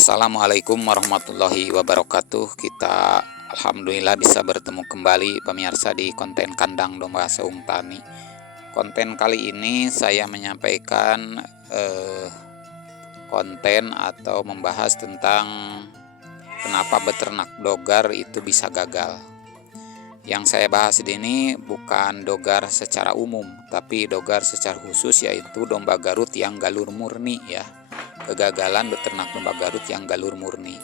Assalamualaikum warahmatullahi wabarakatuh. Kita alhamdulillah bisa bertemu kembali pemirsa di konten kandang domba Seung Tani. Konten kali ini saya menyampaikan konten atau membahas tentang kenapa beternak dogar itu bisa gagal. Yang saya bahas di ini bukan dogar secara umum, tapi dogar secara khusus, yaitu domba Garut yang galur murni ya. Kegagalan beternak domba Garut yang galur murni.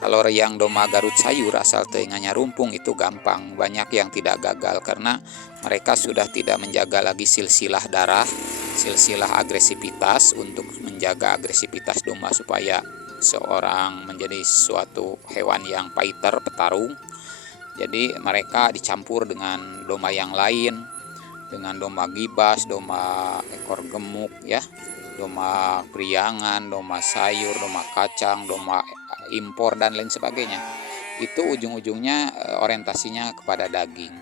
Kalau yang domba Garut sayur asal telinganya rumpung itu gampang, banyak yang tidak gagal karena mereka sudah tidak menjaga lagi silsilah darah, silsilah agresivitas untuk menjaga agresivitas domba supaya seorang menjadi suatu hewan yang fighter, petarung. Jadi mereka dicampur dengan domba yang lain, dengan domba gibas, domba ekor gemuk ya, domba priangan, domba sayur, domba kacang, domba impor dan lain sebagainya. Itu ujung-ujungnya orientasinya kepada daging.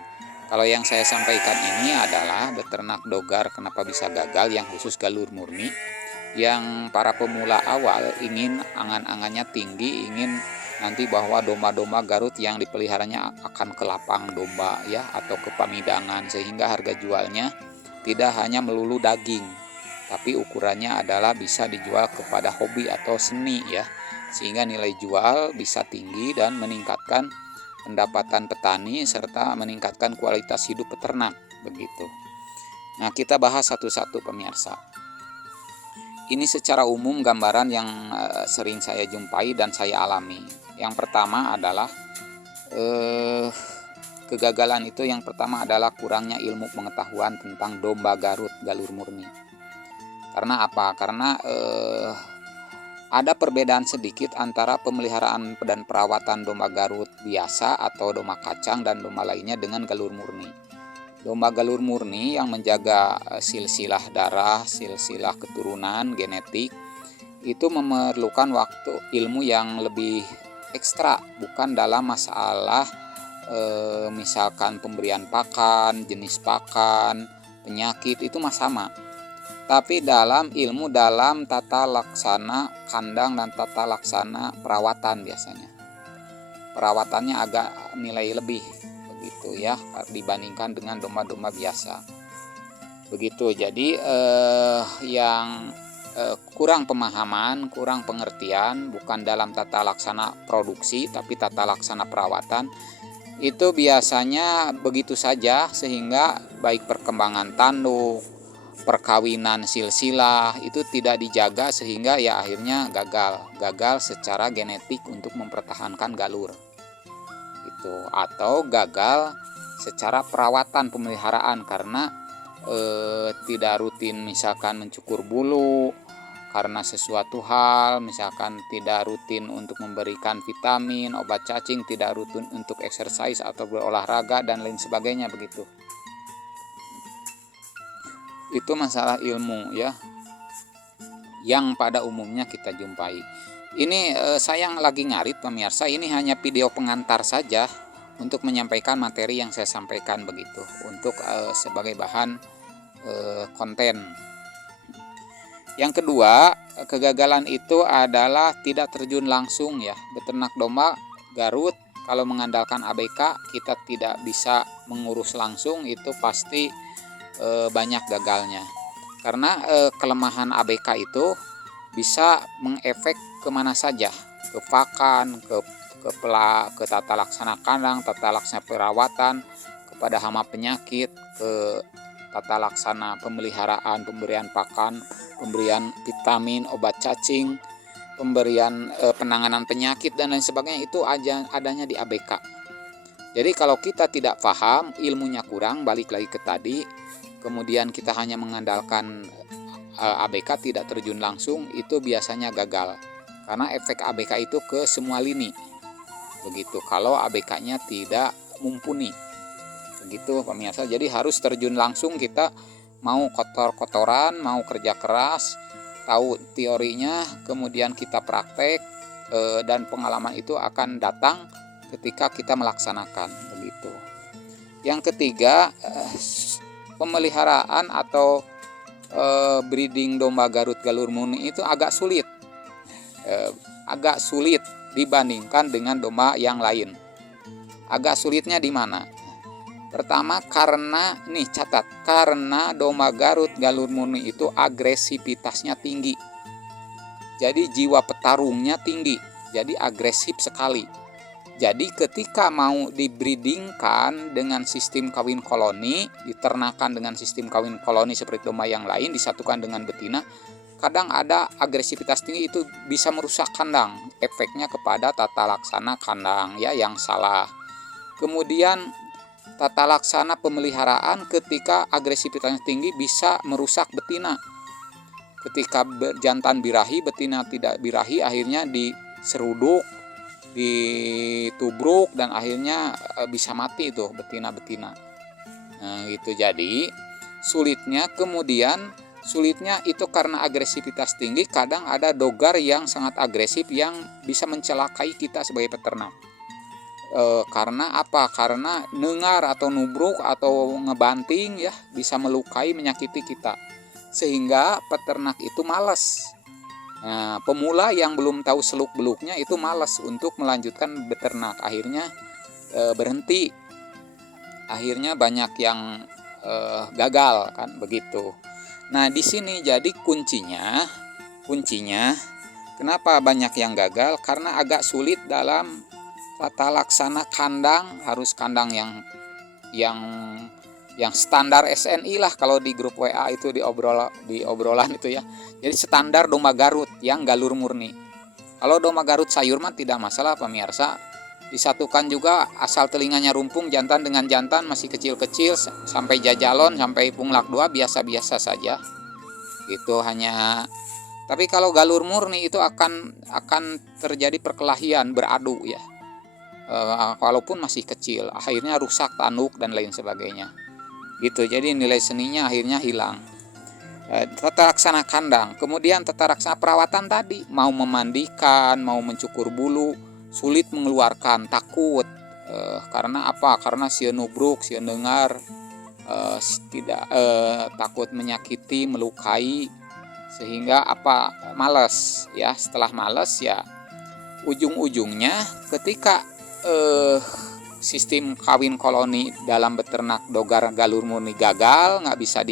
Kalau yang saya sampaikan ini adalah beternak dogar kenapa bisa gagal, yang khusus galur murni, yang para pemula awal ingin angan-angannya tinggi, ingin nanti bahwa domba-domba Garut yang dipeliharanya akan ke lapang domba ya, atau ke pamidangan, sehingga harga jualnya tidak hanya melulu daging, tapi ukurannya adalah bisa dijual kepada hobi atau seni ya, sehingga nilai jual bisa tinggi dan meningkatkan pendapatan petani serta meningkatkan kualitas hidup peternak begitu. Nah, kita bahas satu-satu pemirsa. Ini secara umum gambaran yang sering saya jumpai dan saya alami. Yang pertama adalah kegagalan itu, yang pertama adalah kurangnya ilmu pengetahuan tentang domba Garut galur murni. Karena apa? Karena ada perbedaan sedikit antara pemeliharaan dan perawatan domba Garut biasa atau domba kacang dan domba lainnya dengan galur murni. Domba galur murni yang menjaga silsilah darah, silsilah keturunan, genetik, itu memerlukan waktu ilmu yang lebih ekstra, bukan dalam masalah misalkan pemberian pakan, jenis pakan, penyakit, itu mah sama. Tapi dalam ilmu, dalam tata laksana kandang dan tata laksana perawatan, biasanya perawatannya agak nilai lebih begitu ya dibandingkan dengan domba-domba biasa begitu. Jadi yang kurang pemahaman, kurang pengertian, bukan dalam tata laksana produksi tapi tata laksana perawatan, itu biasanya begitu saja, sehingga baik perkembangan tanduk, perkawinan silsilah itu tidak dijaga, sehingga ya akhirnya gagal secara genetik untuk mempertahankan galur itu, atau gagal secara perawatan pemeliharaan karena tidak rutin misalkan mencukur bulu, karena sesuatu hal misalkan tidak rutin untuk memberikan vitamin, obat cacing, tidak rutin untuk exercise atau berolahraga dan lain sebagainya begitu. Itu masalah ilmu ya, yang pada umumnya kita jumpai. Ini saya lagi ngarit pemirsa, ini hanya video pengantar saja untuk menyampaikan materi yang saya sampaikan begitu, untuk sebagai bahan konten. Yang kedua, kegagalan itu adalah tidak terjun langsung ya. Beternak domba Garut kalau mengandalkan ABK, kita tidak bisa mengurus langsung, itu pasti banyak gagalnya. Karena kelemahan ABK itu bisa mengefek kemana saja, ke pakan, ke tata laksana kandang, tata laksana perawatan, kepada hama penyakit, ke tata laksana pemeliharaan, pemberian pakan, pemberian vitamin, obat cacing, pemberian penanganan penyakit dan lain sebagainya, itu adanya di ABK. Jadi kalau kita tidak paham, ilmunya kurang, balik lagi ke tadi, kemudian kita hanya mengandalkan ABK, tidak terjun langsung, itu biasanya gagal. Karena efek ABK itu ke semua lini. Begitu kalau ABK-nya tidak mumpuni. Begitu pemirsa. Jadi harus terjun langsung, kita mau kotor-kotoran, mau kerja keras, tahu teorinya, kemudian kita praktek, dan pengalaman itu akan datang ketika kita melaksanakan begitu. Yang ketiga, pemeliharaan atau breeding domba Garut galur murni itu agak sulit. agak sulit dibandingkan dengan domba yang lain. Agak sulitnya di mana? Pertama, karena nih catat, karena domba Garut galur murni itu agresivitasnya tinggi. Jadi jiwa petarungnya tinggi, jadi agresif sekali. Jadi ketika mau dibreedingkan dengan sistem kawin koloni, diternakan dengan sistem kawin koloni seperti domba yang lain, disatukan dengan betina, kadang ada agresivitas tinggi, itu bisa merusak kandang. Efeknya kepada tata laksana kandang ya yang salah. Kemudian tata laksana pemeliharaan ketika agresivitasnya tinggi bisa merusak betina. Ketika jantan birahi, betina tidak birahi, akhirnya diseruduk, ditubruk, dan akhirnya bisa mati itu betina-betina. Nah, gitu. Jadi sulitnya itu karena agresivitas tinggi. Kadang ada dogar yang sangat agresif yang bisa mencelakai kita sebagai peternak. Karena apa? Karena nengar atau nubruk atau ngebanting ya, bisa melukai, menyakiti kita, sehingga peternak itu malas. Nah, pemula yang belum tahu seluk-beluknya itu malas untuk melanjutkan beternak, akhirnya berhenti, akhirnya banyak yang gagal kan begitu. Nah, di sini jadi kuncinya kenapa banyak yang gagal, karena agak sulit dalam tata laksana kandang. Harus kandang yang standar SNI lah, kalau di grup WA itu di obrolan itu ya. Jadi standar domba Garut yang galur murni. Kalau domba Garut sayur mah tidak masalah pemirsa. Disatukan juga asal telinganya rumpung jantan dengan jantan masih kecil-kecil sampai jajalon sampai punglak 2 biasa-biasa saja. Itu hanya. Tapi kalau galur murni itu akan terjadi perkelahian, beradu ya. Walaupun masih kecil, akhirnya rusak tanduk dan lain sebagainya gitu. Jadi nilai seninya akhirnya hilang. Tata laksana kandang, kemudian tata laksana perawatan tadi, mau memandikan, mau mencukur bulu, sulit mengeluarkan, takut. Karena apa? Karena sieun nubruk, sieun dengar, takut menyakiti, melukai, sehingga apa? Malas ya. Setelah malas ya ujung-ujungnya ketika sistem kawin koloni dalam beternak dogar galur murni gagal, nggak bisa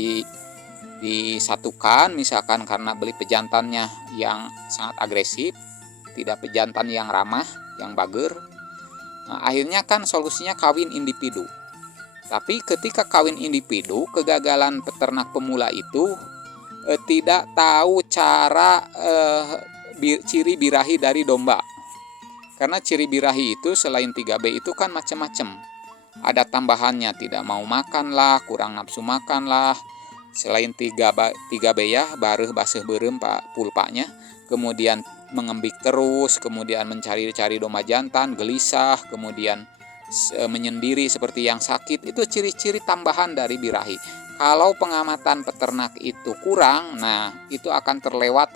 disatukan, misalkan karena beli pejantannya yang sangat agresif, tidak pejantan yang ramah, yang bager. Nah, akhirnya kan solusinya kawin individu. Tapi ketika kawin individu, kegagalan peternak pemula itu tidak tahu cara ciri birahi dari domba. Karena ciri birahi itu selain 3B itu kan macam-macam. Ada tambahannya, tidak mau makan lah, kurang nafsu makan lah. Selain 3B ya, bareuh baseuh beureum pulpanya. Kemudian mengembik terus, kemudian mencari-cari domba jantan, gelisah, kemudian menyendiri seperti yang sakit. Itu ciri-ciri tambahan dari birahi. Kalau pengamatan peternak itu kurang, nah itu akan terlewat.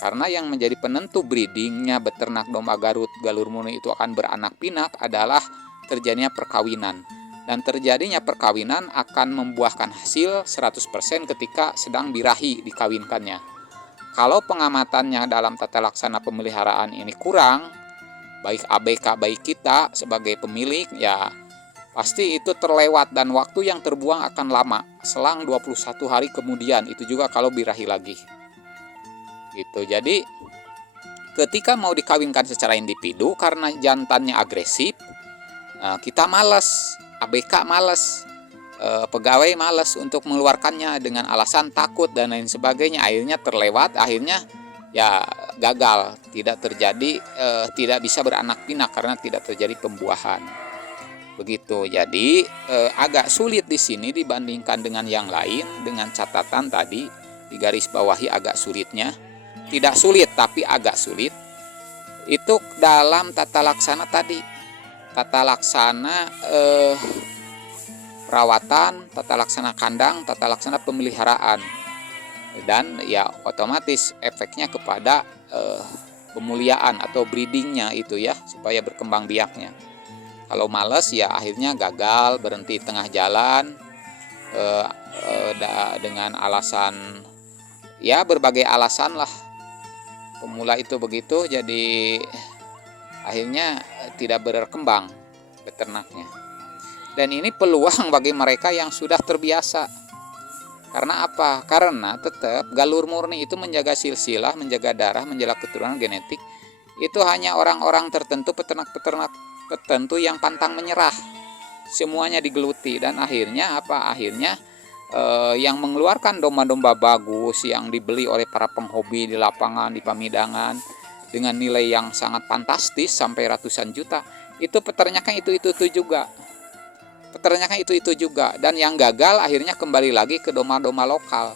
Karena yang menjadi penentu breedingnya beternak domba Garut galur murni itu akan beranak pinak adalah terjadinya perkawinan. Dan terjadinya perkawinan akan membuahkan hasil 100% ketika sedang birahi dikawinkannya. Kalau pengamatannya dalam tata laksana pemeliharaan ini kurang, baik ABK baik kita sebagai pemilik, ya pasti itu terlewat dan waktu yang terbuang akan lama, selang 21 hari kemudian, itu juga kalau birahi lagi. Gitu. Jadi ketika mau dikawinkan secara individu karena jantannya agresif, kita malas, ABK malas, pegawai malas untuk mengeluarkannya dengan alasan takut dan lain sebagainya, akhirnya terlewat, akhirnya ya gagal, tidak terjadi, tidak bisa beranak pinak karena tidak terjadi pembuahan. Begitu. Jadi agak sulit di sini dibandingkan dengan yang lain, dengan catatan tadi digaris bawahi agak sulitnya. Tidak sulit tapi agak sulit itu dalam tata laksana tadi, tata laksana perawatan, tata laksana kandang, tata laksana pemeliharaan, dan ya otomatis efeknya kepada pemuliaan atau breedingnya itu ya, supaya berkembang biaknya. Kalau males ya akhirnya gagal, berhenti tengah jalan dengan alasan ya berbagai alasan lah. pemula itu begitu, jadi akhirnya tidak berkembang beternaknya. Dan ini peluang bagi mereka yang sudah terbiasa. Karena apa? Karena tetap galur murni itu menjaga silsilah, menjaga darah, menjaga keturunan genetik. Itu hanya orang-orang tertentu, peternak-peternak tertentu yang pantang menyerah. Semuanya digeluti dan akhirnya apa? Akhirnya yang mengeluarkan domba-domba bagus yang dibeli oleh para penghobi di lapangan, di pamidangan dengan nilai yang sangat fantastis sampai ratusan juta, itu peternaknya itu juga. Peternaknya itu juga, dan yang gagal akhirnya kembali lagi ke domba-domba lokal.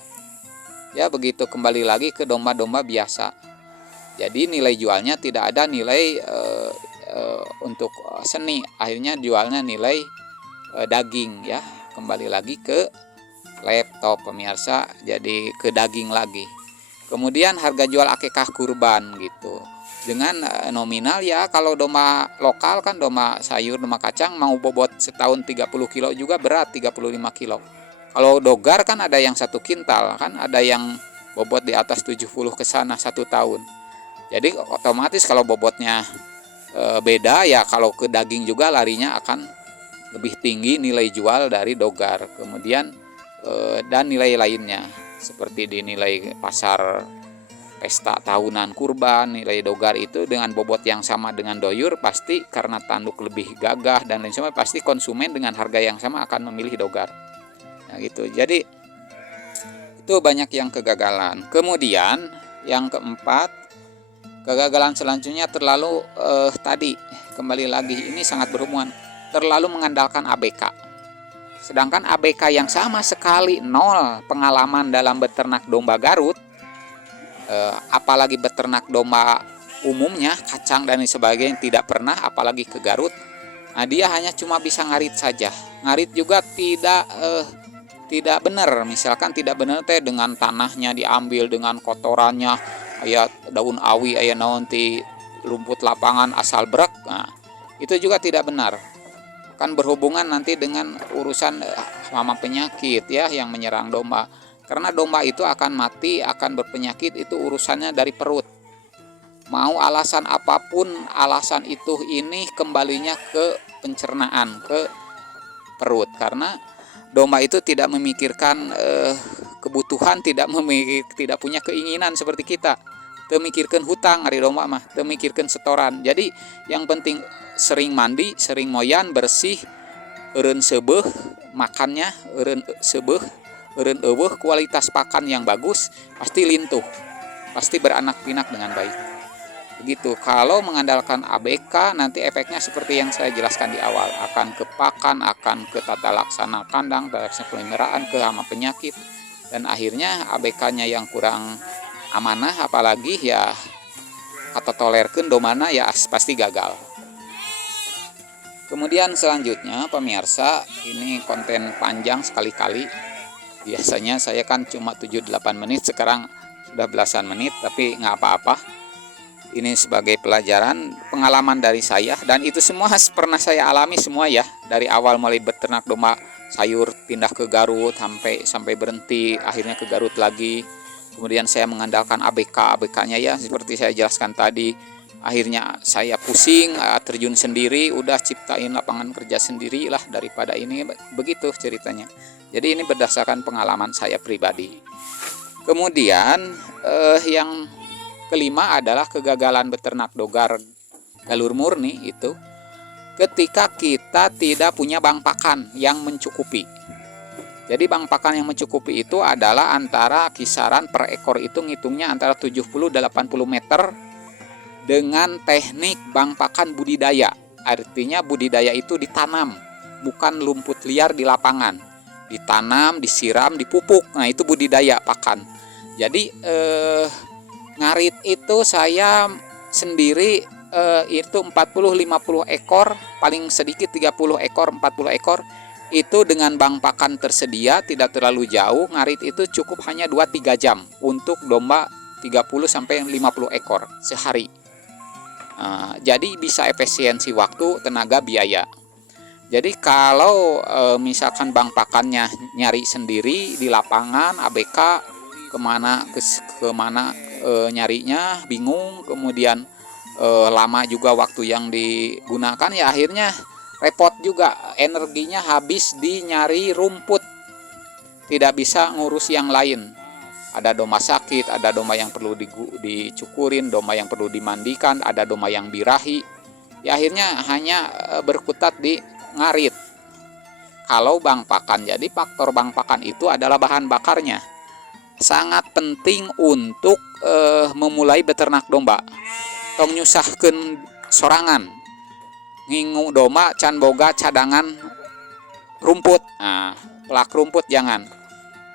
Ya begitu, kembali lagi ke domba-domba biasa. Jadi nilai jualnya tidak ada nilai untuk seni, akhirnya jualnya nilai daging ya, kembali lagi ke laptop pemirsa, jadi ke daging lagi. Kemudian harga jual akikah kurban gitu dengan nominal ya, kalau domba lokal kan domba sayur, domba kacang mau bobot setahun 30 kilo juga berat 35 kilo. Kalau dogar kan ada yang 1 kintal, kan ada yang bobot di atas 70 ke sana 1 tahun. Jadi otomatis kalau bobotnya beda ya, kalau ke daging juga larinya akan lebih tinggi nilai jual dari dogar. Kemudian dan nilai lainnya seperti di nilai pasar pesta tahunan kurban, nilai dogar itu dengan bobot yang sama dengan doyur, pasti karena tanduk lebih gagah dan lain sebagainya, pasti konsumen dengan harga yang sama akan memilih dogar. Nah gitu. Jadi itu banyak yang kegagalan. Kemudian yang keempat, kegagalan selanjutnya terlalu tadi kembali lagi ini sangat berhubungan, terlalu mengandalkan ABK. Sedangkan ABK yang sama sekali nol pengalaman dalam beternak domba Garut, apalagi beternak domba umumnya, kacang dan sebagainya, tidak pernah, apalagi ke Garut. Nah, dia hanya cuma bisa ngarit saja. Ngarit juga tidak benar. Misalkan tidak benar teh dengan tanahnya diambil, dengan kotorannya, aya daun awi, aya naon ti rumput lapangan asal brek. Nah, itu juga tidak benar. Kan berhubungan nanti dengan urusan hama penyakit ya yang menyerang domba. Karena domba itu akan mati, akan berpenyakit, itu urusannya dari perut. Mau alasan apapun, alasan itu ini kembalinya ke pencernaan, ke perut. Karena domba itu tidak memikirkan kebutuhan, tidak punya keinginan seperti kita. Temikirkan hutang hari domba mah, temikirkan setoran. Jadi yang penting sering mandi, sering moyan, bersih, eureun seubeuh, makannya eureun seubeuh, eureun eueuh, kualitas pakan yang bagus, pasti lintuh, pasti beranak pinak dengan baik. Begitu. Kalau mengandalkan ABK, nanti efeknya seperti yang saya jelaskan di awal, akan ke pakan, akan ke tata laksana kandang, tata laksana pemeliharaan, ke hama penyakit, dan akhirnya ABK-nya yang kurang amanah, apalagi ya atau tolerkeun domana ya pasti gagal. Kemudian selanjutnya pemirsa, ini konten panjang sekali-kali. Biasanya saya kan cuma 7-8 menit, sekarang sudah belasan menit, tapi nggak apa-apa. Ini sebagai pelajaran pengalaman dari saya, dan itu semua pernah saya alami semua ya, dari awal mulai beternak domba sayur pindah ke Garut sampai berhenti, akhirnya ke Garut lagi. Kemudian saya mengandalkan ABK-nya ya seperti saya jelaskan tadi. Akhirnya saya pusing, terjun sendiri, udah ciptain lapangan kerja sendiri lah daripada ini. Begitu ceritanya. Jadi ini berdasarkan pengalaman saya pribadi. Kemudian yang kelima adalah kegagalan beternak dogar galur murni itu ketika kita tidak punya bank pakan yang mencukupi. Jadi bank pakan yang mencukupi itu adalah antara kisaran per ekor itu ngitungnya antara 70-80 meter dengan teknik bank pakan budidaya. Artinya budidaya itu ditanam, bukan lumput liar di lapangan. Ditanam, disiram, dipupuk. Nah, itu budidaya pakan. Jadi ngarit itu saya sendiri itu 40-50 ekor, paling sedikit 30 ekor, 40 ekor. Itu dengan bank pakan tersedia, tidak terlalu jauh, ngarit itu cukup hanya 2-3 jam untuk domba 30-50 ekor sehari. Jadi bisa efisiensi waktu, tenaga, biaya. Jadi kalau misalkan bank pakannya nyari sendiri di lapangan, ABK kemana nyarinya bingung, kemudian lama juga waktu yang digunakan, ya akhirnya repot juga, energinya habis di nyari rumput, tidak bisa ngurus yang lain. Ada domba sakit, ada domba yang perlu dicukurin, domba yang perlu dimandikan, ada domba yang birahi. Ya akhirnya hanya berkutat di ngarit. Kalau bang pakan, jadi faktor bang pakan itu adalah bahan bakarnya. Sangat penting untuk memulai beternak domba. Tong nyusahkeun sorangan. Ngingu domba can boga cadangan rumput. Nah, pelak rumput jangan.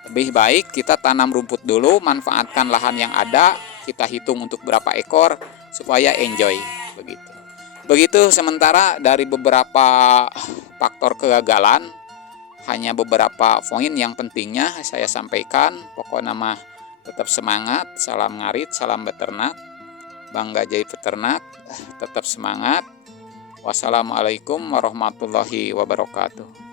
Lebih baik kita tanam rumput dulu, manfaatkan lahan yang ada, kita hitung untuk berapa ekor supaya enjoy begitu. Begitu sementara dari beberapa faktor kegagalan, hanya beberapa poin yang pentingnya saya sampaikan. Pokoknya mah tetap semangat, salam ngarit, salam beternak, Bangga Jadi Peternak, tetap semangat. Wassalamualaikum warahmatullahi wabarakatuh.